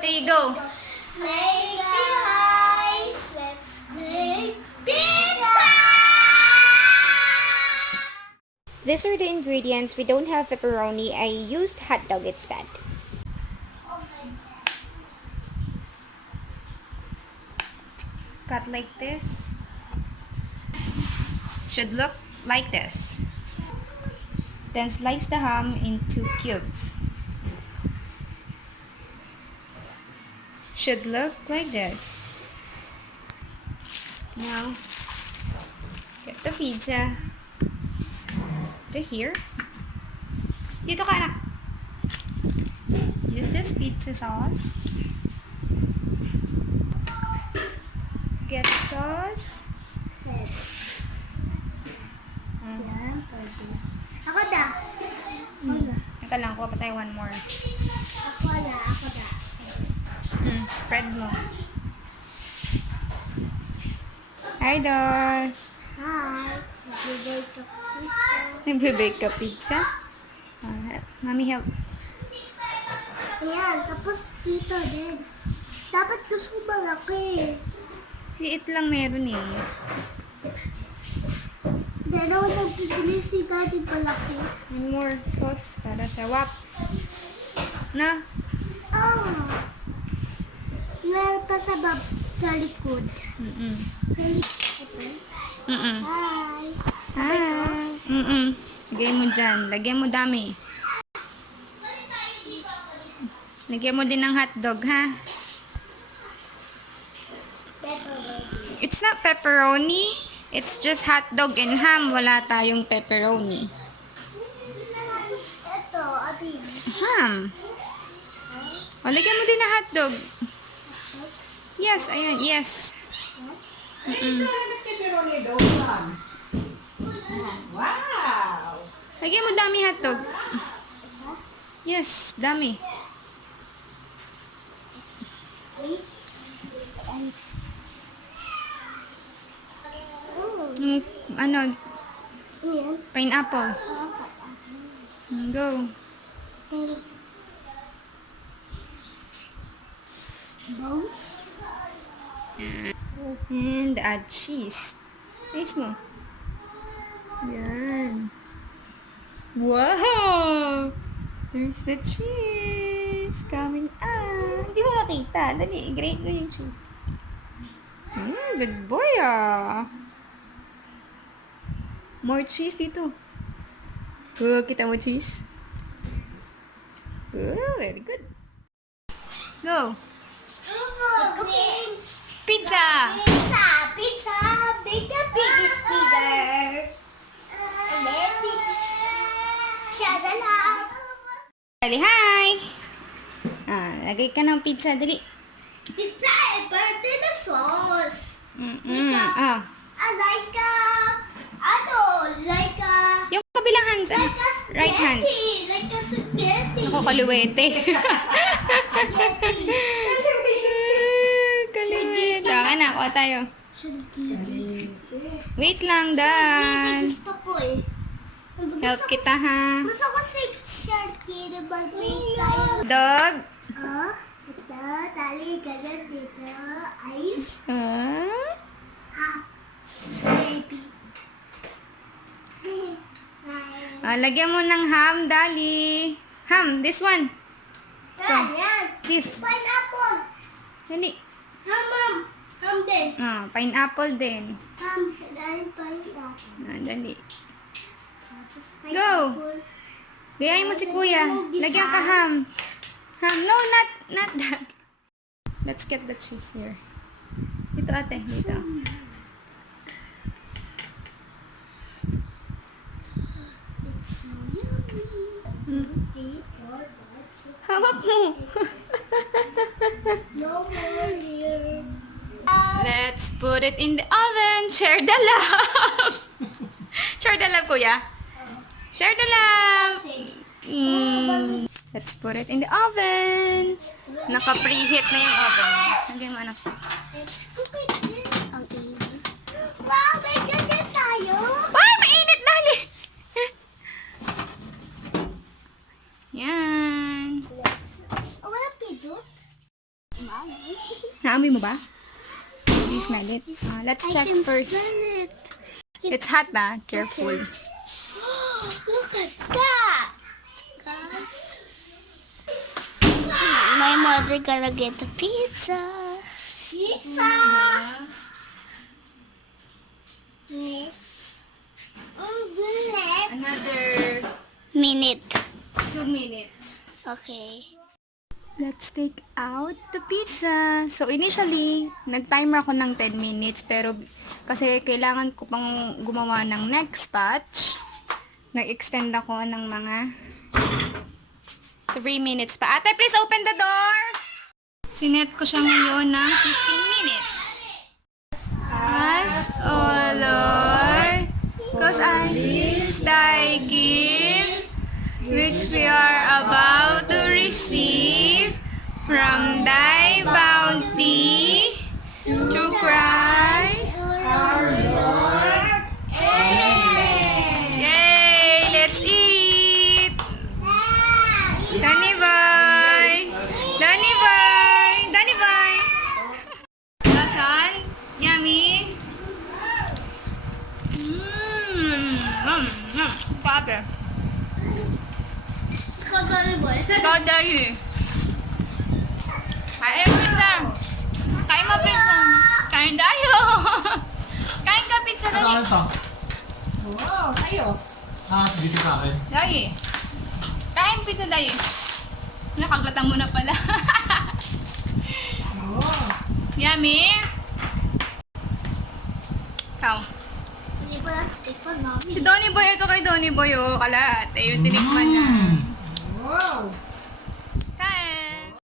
there you go. Hey guys, let's make pizza! These are the ingredients. We don't have pepperoni. I used hot dog instead. Cut like this. Should look like this. Then slice the ham into cubes. Should look like this. Now, get the pizza. Put it here. Dito ka na. Use this pizza sauce. Get sauce. Yan, pwede. Ako da. Teka lang, kuha pa tayo one more. Ako da. Spread mo. Hi, Dos. Hi. Magbibake ka pizza. Nagbe-bake ka pizza? Mami, help. Ayan, tapos dito din. Dapat gusto malaki. Liit lang meron eh. Pero nagbibili si Daddy palaki. One more sauce para sa wap. Na? Oh. Meron pa sa likod. Mm-mm. Hi. Ah. Lagyan mo dyan. Lagyan mo dami. Lagyan mo din ng hotdog, ha? It's not pepperoni. It's just hotdog and ham. Wala tayong pepperoni. Ito, abin. Ham. O, lagyan mo din ng hotdog. Yes, ayan, yes. Wow! Lagyan mo dami hotdog. Yes, dami. Ano, Ayan. pineapple. Go. Bones. And add cheese. Taste mo. Yan. Wow! There's the cheese coming out. Hindi mo makita. Dali, grate mo yung cheese. Good boy ah. More cheese dito. Oh, kita mo cheese? Oh, very good. Go. Cooking. Pizza! Pizza. Bigger, bigger, bigger. Shadala. Dali, hi! Lagay ka ng pizza, dali. Pizza and birthday the sauce. Ah. Like a Yung kabilang hands, right hand. Like a spaghetti. Ako kaluwete. Spaghetti. Kaluwete. Na, kuha tayo. Spaghetti. Wait lang, Dan. Gusto ko eh. Help kita, ha? Gusto ko si Sharky na mag-make tayo. Dog. Ito, tali, ganyan dito. Ice. Baby. Lagyan mo ng ham, Dali. Ham, this one. Yan. This. Pineapple. Dali. Ham. Ham din. Pineapple din. Ham. Dahil pineapple. Dali. Tapos Go. pineapple. Gayahin mo si Kuya. Lagyan ka ham. Ham. No, not that. Let's get the cheese here. Dito, ate. Dito. It's so yummy. Hawak mo. No more here. Let's put it in the oven. Share the love. Share the love, Kuya. Share the love. Let's put it in the oven. Naka-preheat na yung oven. Lagyan mo, anak. Ang init. Wow, may ganyan tayo. Ay, mainit, Dali. Yan. Mommy. Naamoy mo ba? Do you smell it? Let's check first. Smell it. It's hot ba? Careful. Look at that, guys. My mother gonna get the pizza. Pizza. Another Minute. 2 minutes. Okay. Let's take out the pizza. So, initially, nag-timer ako ng 10 minutes. Pero, kasi kailangan ko pang gumawa ng next batch, nag-extend ako ng mga 3 minutes pa. Ate, please open the door! Sinet ko siya ngayon ng 15 minutes. As, oh Lord, cause I is thy gift, which we are about to receive from thy bounty, through Christ our Lord. Amen. Yay! Let's eat! Danny boy! Danny boy! Danny boy! Lasan? Yummy! Pape. Boy. Daddy. Kain pizza. Kain mo pizza. Kain tayo. Kain ka pizza Ano dali. ito? Wow, tayo. Dito ka akin. Dali. Kain pizza dali. Nakagatan mo na pala. Wow. Yummy. Ikaw. Hindi ko natikman, Mommy. Si Donnie Boy, ito kay Donnie Boy, oh. Kalat. Eh, yung tinikman niya. Wow.